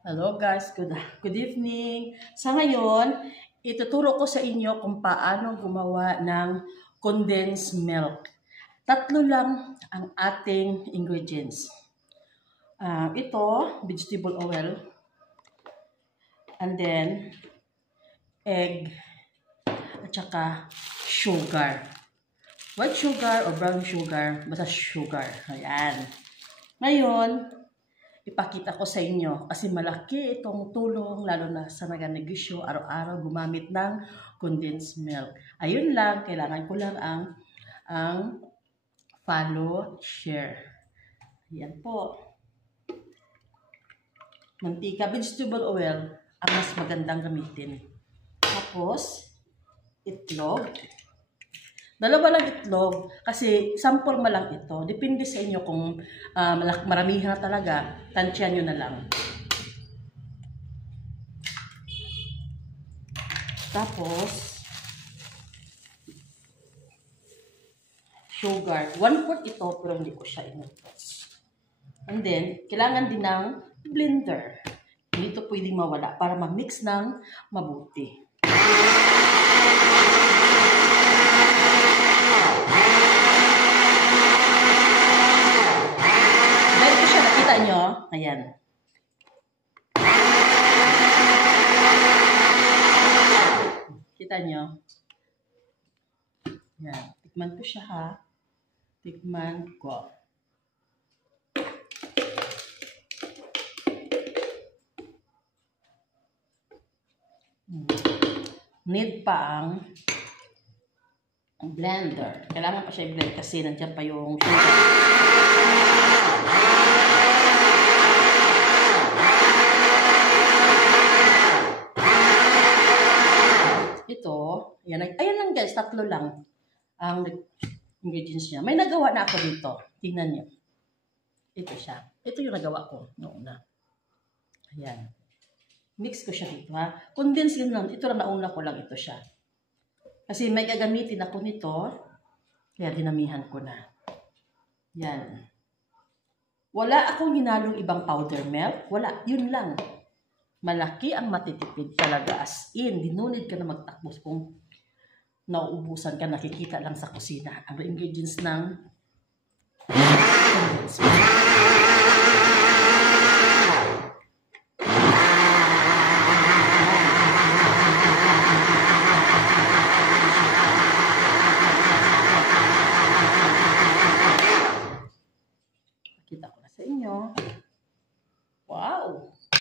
Hello guys, good evening. Sa ngayon, ituturo ko sa inyo kung paano gumawa ng condensed milk. Tatlo lang ang ating ingredients. Ito, vegetable oil, and then egg, at saka sugar. White sugar or brown sugar, basta sugar. Ayan. Ngayon, ipakita ko sa inyo kasi malaki itong tulong lalo na sa nagnegosyo araw-araw gumamit ng condensed milk. Ayun lang, kailangan ko lang ang follow, share. Ayan po. Mantika, vegetable oil ang mas magandang gamitin. Tapos, itlog. Dalawa lang itlog kasi sample mo lang ito. Depende sa inyo kung maramihan na talaga, tansyan nyo na lang. Tapos, sugar. 1/4 ito pero hindi ko siya inutos. And then, kailangan din ng blender. Hindi ito pwedeng mawala para ma-mix ng mabuti. Nakita nyo? Ayan. Kita nyo? Ayan. Tikman ko siya ha. Tikman ko. Need pa ang blender. Kailangan pa siya i-blend kasi nandiyan pa yung sugar. Ito, ayan lang guys, tatlo lang ang ingredients niya. May nagawa na ako dito. Tingnan niyo. Ito siya. Ito yung nagawa ko noon na. Ayan. Mix ko siya dito ha. Condense yun lang. Ito lang nauna ko lang ito siya. Kasi may gagamitin ako nito. Kaya dinamihan ko na. Yan. Wala akong hinalong ibang powder milk. Wala. Yun lang. Malaki ang matitipid talaga as in. Dinunid ka na magtakbos kung nauubusan ka, nakikita lang sa kusina. Ang ingredients ng condensed milk.